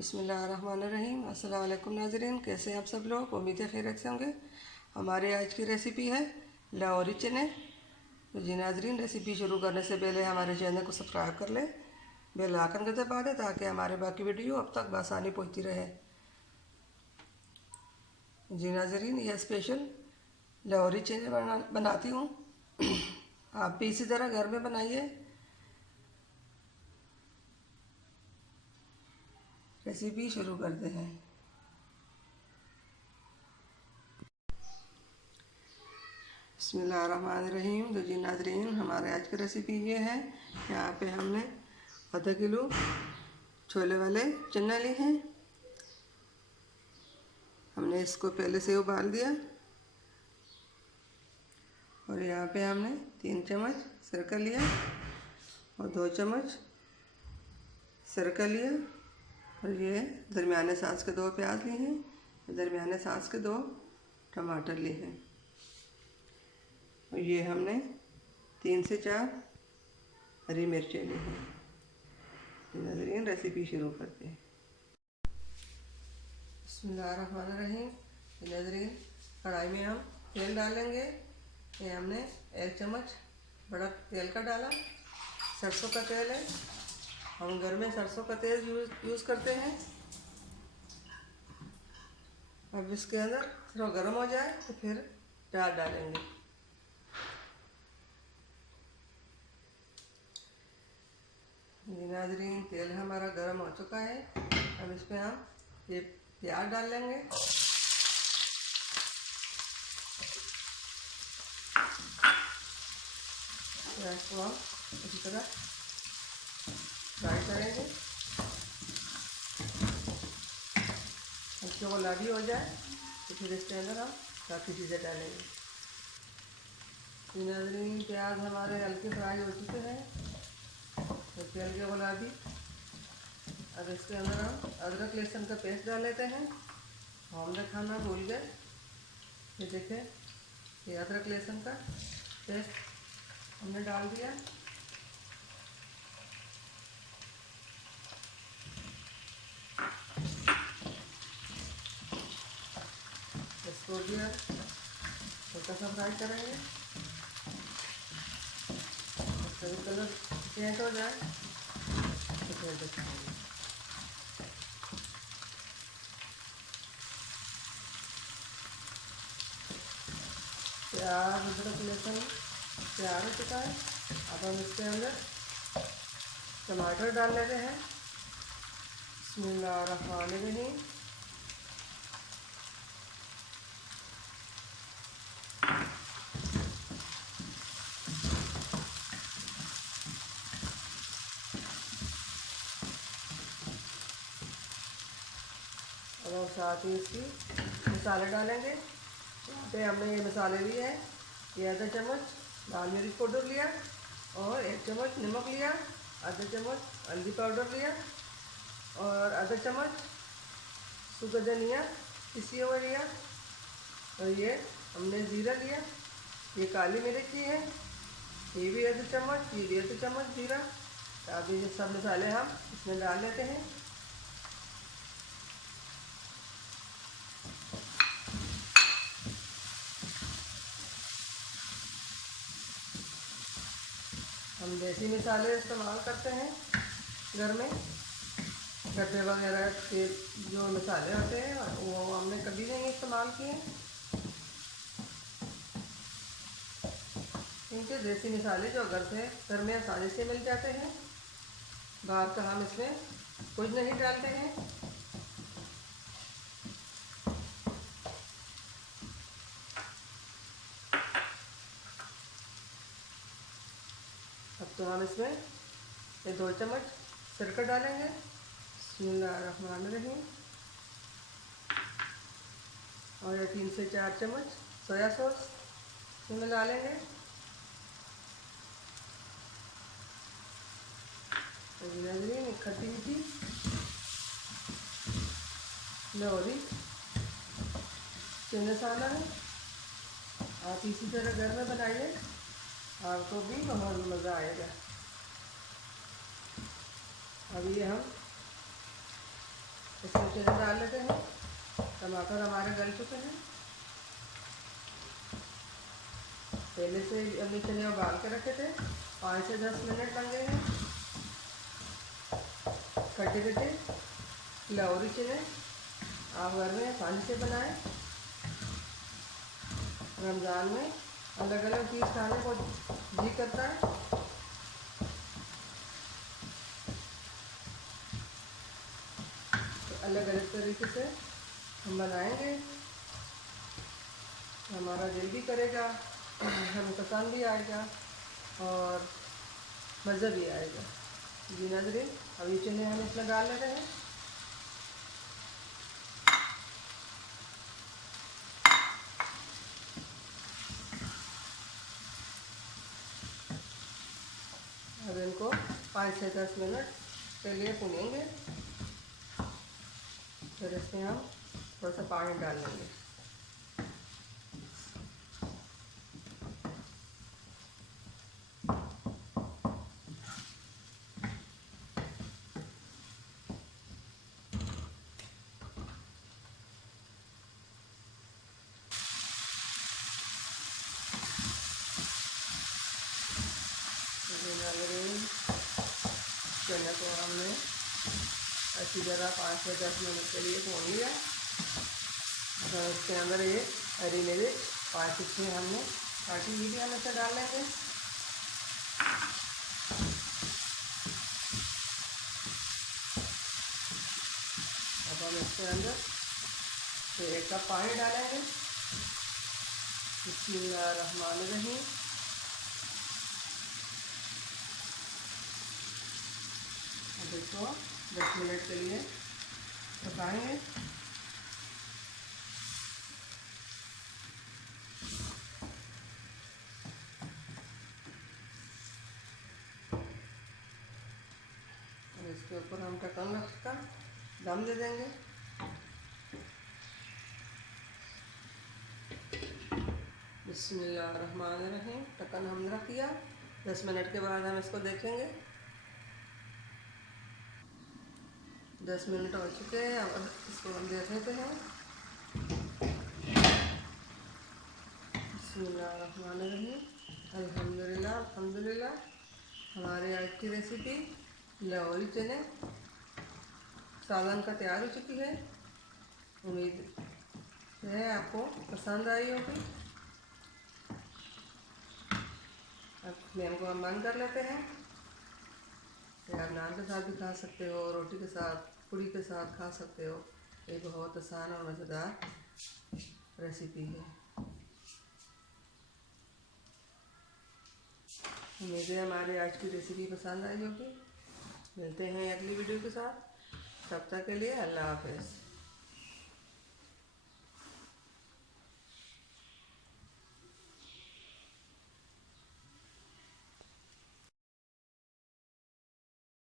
बिस्मिल्लाहिर्रहमानिर्रहीम। अस्सलाम वालेकुम नाज़रीन, कैसे हैं आप सब लोग। उम्मीद है खैरियत से होंगे। हमारे आज की रेसिपी है लाहौरी चने। तो जी नाज़रीन, रेसिपी शुरू करने से पहले हमारे चैनल को सब्सक्राइब कर लें, बेल आइकन को दबा दें ताकि हमारे बाकी वीडियो अब तक बआसानी पहुंचती रहे। जी नाज़रीन, यह स्पेशल लाहौरी चने बनाती हूँ। आप भी इसी तरह घर में बनाइए। रेसिपी शुरू करते हैं। बिस्मिल्लाहिर्रहमानिर्रहीम। तो जी नाज़रीन, हमारे आज की रेसिपी ये है। यहाँ पे हमने आधा किलो छोले वाले चने लिए हैं। हमने इसको पहले से उबाल दिया और यहाँ पे हमने 3 चम्मच सिरका लिया और 2 चम्मच सिरका लिया और ये दरमियाने साइज़ के 2 प्याज लिए हैं, दरमियाने साइज़ के 2 टमाटर लिए हैं और ये हमने 3 से 4 हरी मिर्चें ली हैं। नाज़रीन, रेसिपी शुरू करते हैं। बिस्मिल्लाहिर्रहमानिर्रहीम। नाज़रीन, कढ़ाई में हम तेल डालेंगे। ये हमने 1 चम्मच बड़ा तेल का डाला। सरसों का तेल है, हम घर में सरसों का तेल यूज़ करते हैं। अब इसके अंदर थोड़ा गर्म हो जाए तो फिर प्याज डालेंगे। नाज़रीन, तेल हमारा गर्म हो चुका है। अब इसमें हम ये प्याज डाल लेंगे। प्याज को हम इसी तरह फ्राई करेंगे। इसको गुलाबी हो जाए तो फिर इसके अंदर हम बाकी चीज़ें डालेंगे। नाज़रीन, प्याज हमारे हल्के फ्राई हो चुके हैं, हल्के हल्के गुलाबी। अब इसके अंदर हम अदरक लहसुन का पेस्ट डाल लेते हैं। हम खाना भूल गए, ये देखें, ये अदरक लहसुन का पेस्ट हमने डाल दिया। इसको भी हल्का सा फ्राई करेंगे। इसका भी कलर चेंज हो जाए तो फिर दिखाएंगे। प्याज अदरक लहसुन तैयार हो चुका है। अब हम इसके अंदर टमाटर डाल लेते हैं। बिस्मिल्लाहिर्रहमानिर्रहीम। और साथ ही इसकी मसाले डालेंगे। यहाँ पे हमने ये मसाले लिए हैं। ये आधा चम्मच लाल मिर्च पाउडर लिया और 1 चम्मच नमक लिया, आधा चम्मच हल्दी पाउडर लिया और आधा चम्मच सूखा धनिया पिसी हुआ लिया और ये हमने जीरा लिया। ये काली मिर्च की है, ये भी आधा चम्मच, ये भी आधा चम्मच जीरा। तो अब ये सब मसाले हम इसमें डाल लेते हैं। हम देसी मसाले इस्तेमाल करते हैं घर में। गड्ढे वगैरह के जो मसाले होते हैं वो हमने कभी नहीं इस्तेमाल किए। इनके देसी मसाले जो घर में आसानी से मिल जाते हैं, बाहर का हम इसमें कुछ नहीं डालते हैं। अब तो हम इसमें ये 2 चम्मच सिरका डालेंगे। बिस्मिल्लाहिर्रहमानिर्रहीम। और ये 3 से 4 चम्मच सोया सॉस इसमें डालेंगे। नाज़रीन, खट्टी मीठी लाहौरी चने मसाला है। आप इसी तरह घर में बनाइए, आपको भी बहुत मज़ा आएगा। अब ये हम इसमें चने डाल लेते हैं। टमाटर हमारे गल चुके हैं। पहले से हमने चने उबाल के रखे थे, 5 से 10 मिनट लग गए हैं। खट्टे खट्टे लाहौरी चने आप घर में आसानी से बनाएं। रमज़ान में अलग अलग चीज़ खाने को जी करता है। तो अलग अलग तरीके से हम बनाएंगे, हमारा दिल भी करेगा, हमें पसंद भी आएगा और मज़ा भी आएगा। जी नाज़रीन, अब ये चने हम इसमें डाल लेते हैं। अब इनको 5 से 10 मिनट के लिए भूनेंगे। फिर इसमें हम थोड़ा सा पानी डाल लेंगे। चने को हमने अच्छी तरह 5 से 10 मिनट के लिए भून लिया। तो इसके अंदर ये हरी मिर्च 5 से 6 हमने काटी हुई भी हम इसे डाल लेंगे। अब हम इसके अंदर फिर 1 कप पानी डालेंगे। बिस्मिल्लाहिर्रहमानिर्रहीम। अब इसको 10 मिनट के लिए पकाएंगे। और इसके ऊपर हम ढक्कन रखकर दम दे देंगे। बिस्मिल्लाहिर्रहमानिर्रहीम। ढक्कन हमने रख दिया। 10 मिनट के बाद हम इसको देखेंगे। 10 मिनट हो चुके हैं। अब इसको हम देख लेते हैं। बिस्मिल्लाहिर्रहमानिर्रहीम। अल्हम्दुलिल्लाह अल्हम्दुलिल्लाह। हमारे आज की रेसिपी लाहौरी चने सालन का तैयार हो चुकी है। उम्मीद है आपको पसंद आई होगी। अब फ्लेम को हम बंद कर लेते हैं। आप नान के साथ भी खा सकते हो, रोटी के साथ, पूड़ी के साथ खा सकते हो। ये बहुत आसान और मज़ेदार रेसिपी है। उम्मीद है हमारी आज की रेसिपी पसंद आई होगी। मिलते हैं अगली वीडियो के साथ। तब तक के लिए अल्लाह हाफ़िज़।